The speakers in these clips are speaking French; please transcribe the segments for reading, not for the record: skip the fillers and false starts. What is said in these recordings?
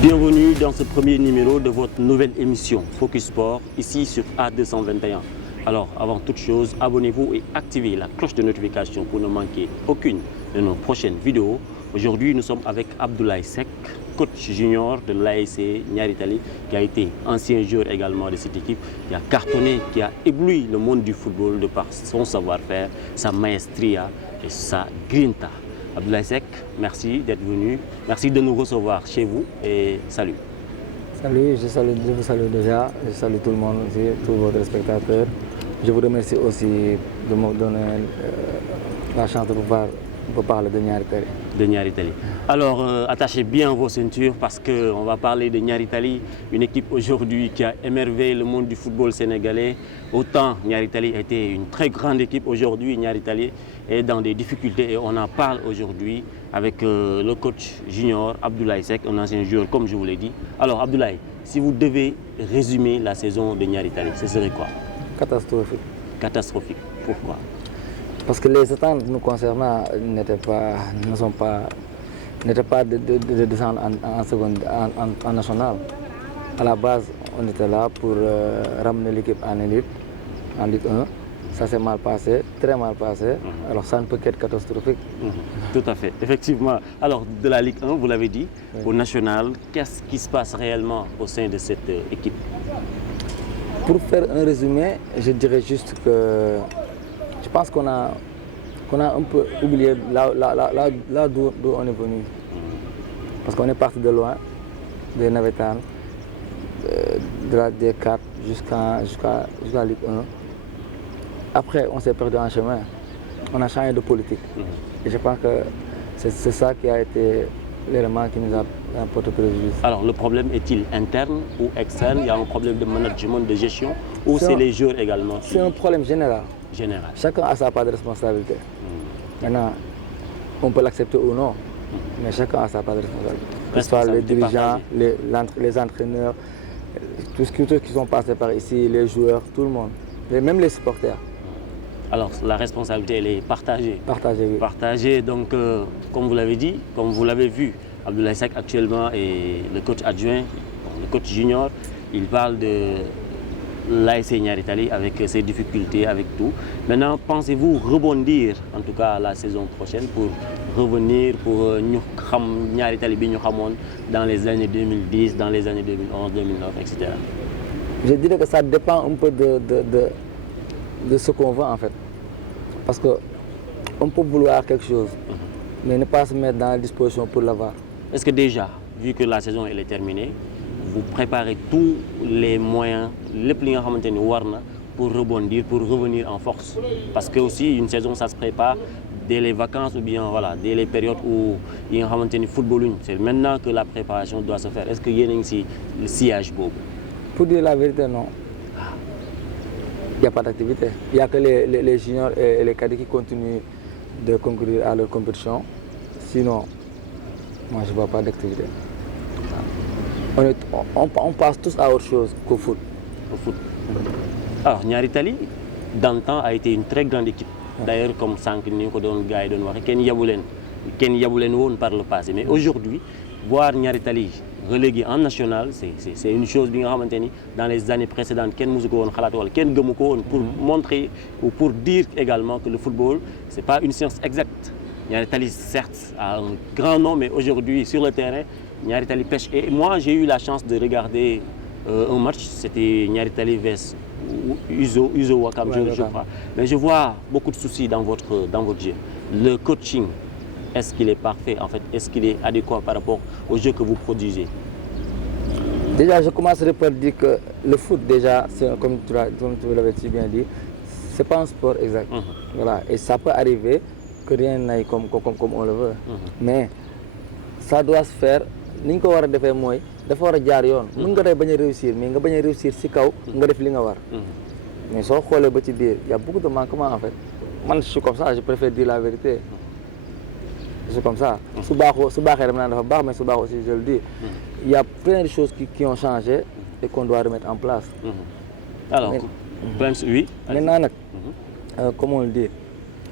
Bienvenue dans ce premier numéro de votre nouvelle émission Focus Sport, ici sur A221. Alors, avant toute chose, abonnez-vous et activez la cloche de notification pour ne manquer aucune de nos prochaines vidéos. Aujourd'hui, nous sommes avec Abdoulaye Seck, coach junior de l'ASC Niary Tally, qui a été ancien joueur également de cette équipe, qui a cartonné, qui a ébloui le monde du football de par son savoir-faire, sa maestria et sa grinta. Abdoulaye Seck, merci d'être venu, merci de nous recevoir chez vous et salut. Salut, je vous salue déjà, je salue tout le monde aussi, tous vos téléspectateurs. Je vous remercie aussi de me donner la chance de pouvoir vous parler de Niary Tally. De Niary Tally. Alors, attachez bien vos ceintures parce qu'on va parler de Niary Tally, une équipe aujourd'hui qui a émerveillé le monde du football sénégalais. Autant Niary Tally était une très grande équipe, aujourd'hui Niary Tally est dans des difficultés et on en parle aujourd'hui avec le coach junior Abdoulaye Seck, un ancien joueur comme je vous l'ai dit. Alors Abdoulaye, si vous devez résumer la saison de Niary Tally, ce serait quoi? Catastrophique. Catastrophique. Pourquoi? Parce que les attentes nous concernant n'étaient pas de descendre en national. À la base, on était là pour ramener l'équipe en élite, en Ligue 1. Ça s'est mal passé, très mal passé. Alors ça ne peut qu'être catastrophique. Tout à fait, effectivement. Alors de la Ligue 1, vous l'avez dit, oui. Au national, qu'est-ce qui se passe réellement au sein de cette équipe? Pour faire un résumé, je dirais juste que je pense qu'on a un peu oublié là d'où on est venu. Parce qu'on est parti de loin, des Navétanes, de la D4 jusqu'à la Ligue 1. Après, on s'est perdu en chemin. On a changé de politique. Et je pense que c'est ça qui a été l'élément qui nous a porté préjudice. Alors, le problème est-il interne ou externe? Il y a un problème de management, de gestion, ou c'est les joueurs également? C'est un problème général. Général. Chacun a sa part de responsabilité. Maintenant, on peut l'accepter ou non, mais chacun a sa part de responsabilité. Que ce soit les dirigeants, les entraîneurs, tous ceux qui sont passés par ici, les joueurs, tout le monde, même les supporters. Alors, la responsabilité, elle est partagée. Partagée, oui. Partagée, donc, comme vous l'avez dit, comme vous l'avez vu, Abdoulaye Seck actuellement est le coach adjoint, le coach junior. Il parle de l'ASC Niary Tally avec ses difficultés, avec tout. Maintenant, pensez-vous rebondir, en tout cas la saison prochaine, pour revenir, pour nous Niary Tally bi ñu xamoon dans les années 2010, dans les années 2011, 2009, etc. Je dirais que ça dépend un peu de ce qu'on veut en fait. Parce qu'on peut vouloir quelque chose, mais ne pas se mettre dans la disposition pour l'avoir. Est-ce que déjà, vu que la saison elle est terminée, vous préparez tous les moyens, les pliants pour rebondir, pour revenir en force? Parce que aussi une saison ça se prépare dès les vacances ou bien voilà, dès les périodes où il y a un football. C'est maintenant que la préparation doit se faire. Est-ce qu'il y a le sillage beau? Pour dire la vérité, non. Il n'y a pas d'activité. Il n'y a que les juniors et les cadets qui continuent de concourir à leur compétition. Sinon, moi je ne vois pas d'activité. On passe tous à autre chose qu'au foot. Au foot. Alors, Niary Tally, dans le temps, a été une très grande équipe. D'ailleurs, comme Sank Nikodon Gaï Don Wari, Ken Yaboulen par le passé. Mais aujourd'hui, voir Niary Tally relégué en national, c'est une chose bien maintenue. Dans les années précédentes, Ken Mouzouko Ken Gomouko pour montrer ou pour dire également que le football, ce n'est pas une science exacte. Niary Tally, certes, a un grand nom, mais aujourd'hui, sur le terrain, Niary Tally pêche. Et moi, j'ai eu la chance de regarder un match, c'était Niary Tally vs Uzo Wakam, je crois. Mais je vois beaucoup de soucis dans votre jeu. Le coaching, est-ce qu'il est parfait en fait? Est-ce qu'il est adéquat par rapport au jeu que vous produisez? Déjà, je commencerai par dire que le foot, déjà, comme tu l'avais si bien dit, ce n'est pas un sport exact. Voilà. Et ça peut arriver que rien n'aille comme on le veut. Mais ça doit se faire. Ni ñu ko war a defee mooy dafa war a jaar yoon. mën nga bañ a réussir mais nga bañ a réussir si kaw nga def li nga war. mais soo xoolee ba ci biir y' a beaucoup de manquements en fait. Man je suis comme ça, je préfère dire la vérité. Je suis comme ça. su baaxee dama naan dafa baax mais su baax aussi je le dis. Il y a plein de choses qui ont changé et qu'on doit remettre en place. Alors, oui. Maintenant nag, comme on le dit,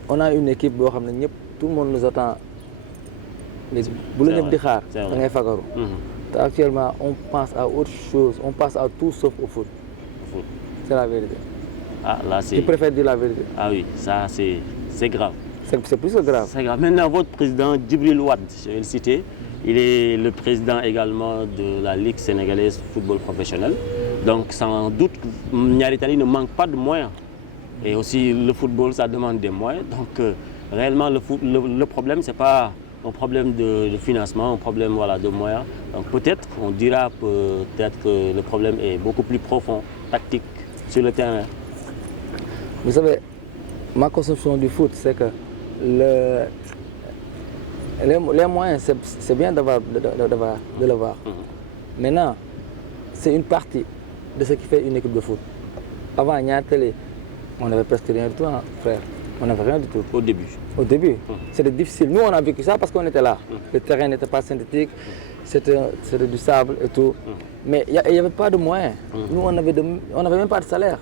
on a une équipe boo xam ne ñëpp tout le monde nous attend. bu la ñëpp di xaar da ngay fagaru. Actuellement, on pense à autre chose. On passe à tout sauf au foot. Foot. C'est la vérité. Ah, là, Je c'est... préfère dire la vérité. Ah oui, ça, c'est grave. C'est plus que grave. C'est grave. Maintenant, votre président, Djibril Ouad, je vais le citer, il est le président également de la Ligue sénégalaise football professionnel. Donc, sans doute, Niary Tally ne manque pas de moyens. Et aussi, le football, ça demande des moyens. Donc, réellement, le problème, ce n'est pas un problème de financement, un problème voilà, de moyens. Donc, peut-être, on dira peut-être que le problème est beaucoup plus profond, tactique, sur le terrain. Vous savez, ma conception du foot, c'est que les moyens, c'est bien de le voir. Maintenant, c'est une partie de ce qui fait une équipe de foot. Avant, Niary Tally, on n'avait presque rien du tout, hein, frère. On n'avait rien du tout. Au début. Au début, c'était difficile. Nous, on a vécu ça parce qu'on était là. Le terrain n'était pas synthétique, c'était du sable et tout. Mais il n'y avait pas de moyens. Nous, on n'avait même pas de salaire.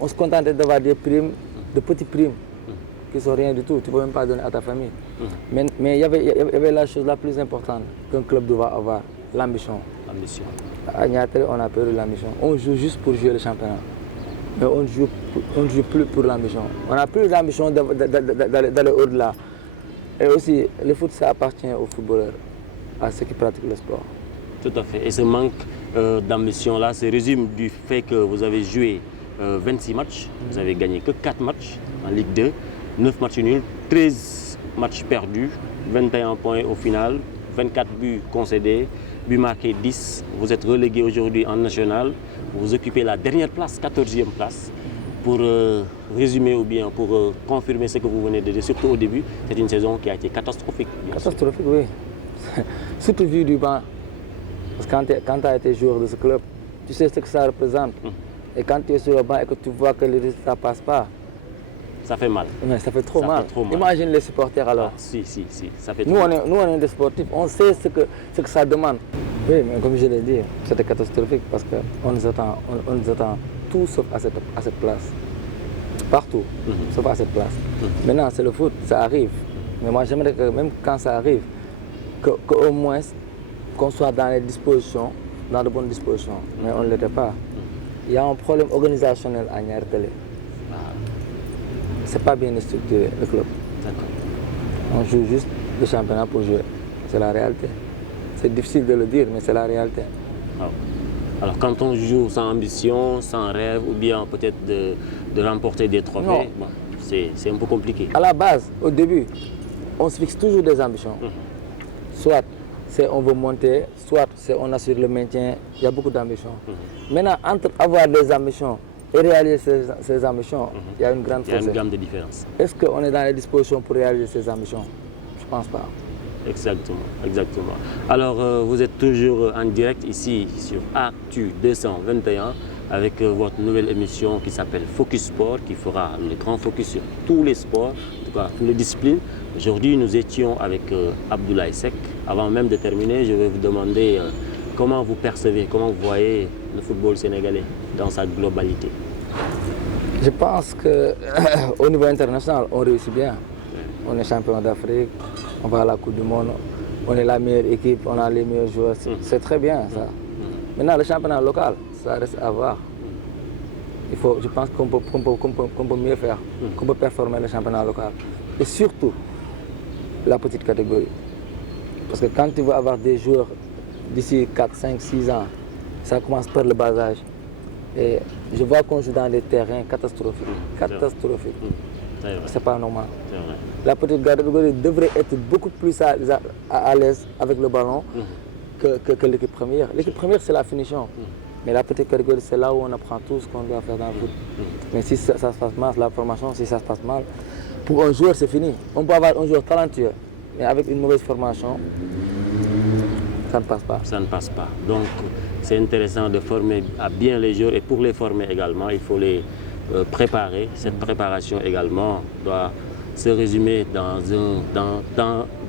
On se contentait d'avoir des primes, de petites primes, qui ne sont rien du tout. Tu ne peux même pas donner à ta famille. Mais il y avait la chose la plus importante qu'un club doit avoir, l'ambition. L'ambition. À Niary Tally, on a perdu l'ambition. On joue juste pour jouer le championnat. Mais on ne joue plus pour l'ambition. On n'a plus l'ambition d'aller au-delà. Et aussi, le foot, ça appartient aux footballeurs, à ceux qui pratiquent le sport. Tout à fait. Et ce manque d'ambition-là se résume du fait que vous avez joué 26 matchs, vous avez gagné que 4 matchs en Ligue 2, 9 matchs nuls, 13 matchs perdus, 21 points au final, 24 buts concédés, buts marqués 10. Vous êtes relégué aujourd'hui en national. Vous occupez la dernière place, 14e place. Pour résumer ou bien pour confirmer ce que vous venez de dire, surtout au début, c'est une saison qui a été catastrophique. Catastrophique, oui. Surtout vu du banc. Parce que quand tu as été joueur de ce club, tu sais ce que ça représente. Et quand tu es sur le banc et que tu vois que les résultats ne passent pas, ça fait mal. Mais ça fait trop mal. Fait trop mal. Imagine les supporters alors. Ah, si, ça fait nous, trop mal. Nous, on est des sportifs, on sait ce que ça demande. Oui, mais comme je l'ai dit, c'était catastrophique parce qu'on nous attend tout sauf à cette place. Partout, sauf à cette place. Maintenant, c'est le foot, ça arrive. Mais moi, j'aimerais que même quand ça arrive, qu'au moins qu'on soit dans les dispositions, dans de bonnes dispositions. Mais on ne l'était pas. Il y a un problème organisationnel à Niary Tally. C'est pas bien structuré, le club. On joue juste le championnat pour jouer. C'est la réalité. C'est difficile de le dire, mais c'est la réalité. Alors, quand on joue sans ambition, sans rêve, ou bien peut-être de remporter des trophées, bon, c'est un peu compliqué. À la base, au début, on se fixe toujours des ambitions. Soit c'est on veut monter, soit c'est on assure le maintien. Il y a beaucoup d'ambitions. Maintenant, entre avoir des ambitions et réaliser ces ambitions, il y a une grande Il y a une gamme de différences. Est-ce qu'on est dans les dispositions pour réaliser ces ambitions? Je ne pense pas. Exactement, exactement. Alors, vous êtes toujours en direct ici sur Actu 221 avec votre nouvelle émission qui s'appelle Focus Sport, qui fera le grand focus sur tous les sports, en tout cas toutes les disciplines. Aujourd'hui, nous étions avec Abdoulaye Seck. Avant même de terminer, je vais vous demander comment vous percevez, comment vous voyez le football sénégalais dans sa globalité. Je pense qu'au niveau international, on réussit bien. On est champion d'Afrique, on va à la Coupe du Monde, on est la meilleure équipe, on a les meilleurs joueurs. C'est très bien ça. Maintenant, le championnat local, ça reste à voir. Je pense qu'on peut mieux faire, qu'on peut performer le championnat local. Et surtout, la petite catégorie. Parce que quand tu veux avoir des joueurs d'ici 4, 5, 6 ans, ça commence par le bas âge. Et je vois qu'on joue dans des terrains catastrophiques. Catastrophiques. C'est pas normal. La petite catégorie devrait être beaucoup plus à l'aise avec le ballon que l'équipe première. L'équipe première, c'est la finition. Mais la petite catégorie, c'est là où on apprend tout ce qu'on doit faire dans le foot. Mais si ça se passe mal, la formation, si ça se passe mal, pour un joueur, c'est fini. On peut avoir un joueur talentueux, mais avec une mauvaise formation, ça ne passe pas. Ça ne passe pas. Donc, c'est intéressant de former à bien les joueurs et pour les former également, il faut les préparer. Cette préparation également doit se résumer dans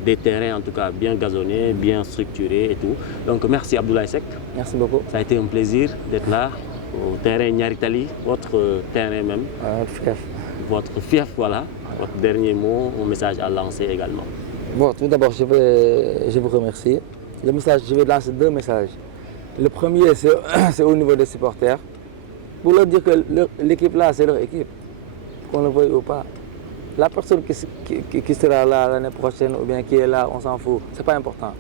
des terrains en tout cas bien gazonnés, bien structurés et tout. Donc merci Abdoulaye Seck. Merci beaucoup. Ça a été un plaisir d'être là au terrain Niary Tally, votre terrain même. Notre fief. Votre fief, voilà. Votre dernier mot, un message à lancer également. Bon, tout d'abord, je vous remercie. Le message, je vais lancer 2 messages. Le premier, c'est au niveau des supporters. Pour leur dire que l'équipe là, c'est leur équipe, qu'on le veuille ou pas. La personne qui sera là l'année prochaine ou bien qui est là, on s'en fout. C'est pas important.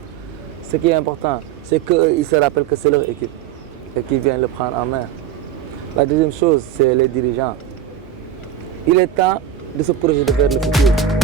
Ce qui est important, c'est qu'ils se rappellent que c'est leur équipe et qu'ils viennent le prendre en main. La deuxième chose, c'est les dirigeants. Il est temps de se projeter vers le futur.